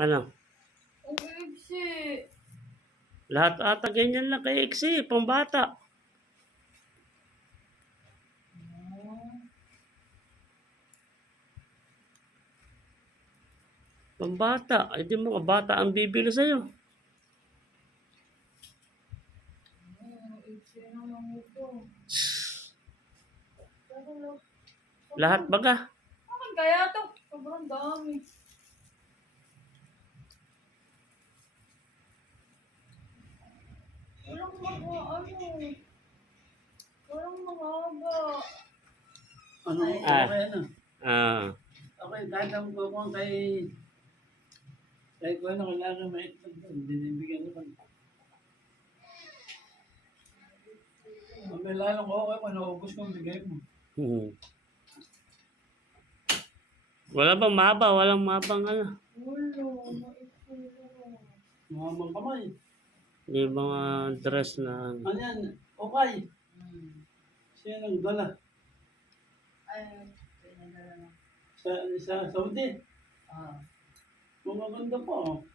Ano? Ang iksi. Lahat ata ganyan lang kay Iksi, pambata. Pambata. Ay di mga bata ang bibili sa'yo. Ang iksi naman ito. Lahat baga. Akin kaya to? Sobrang dami. Walang walang mahaba. Ano, Ay. okay na. Okay, Kahit ang kukuha kay ko na kailangan may itlog doon. Binibigyan ko. May lalong okay kung naubos kong bigay mo. Wala bang mahaba? Walang mahabang ano? Ulo, maiksi lang. Mahabang kamay. Di mga dress na ano. Ano yan? Okay. Siya nang dala. Ay, pinadala na. Sa Saudi. Ah. Mga ganda pa. Oh.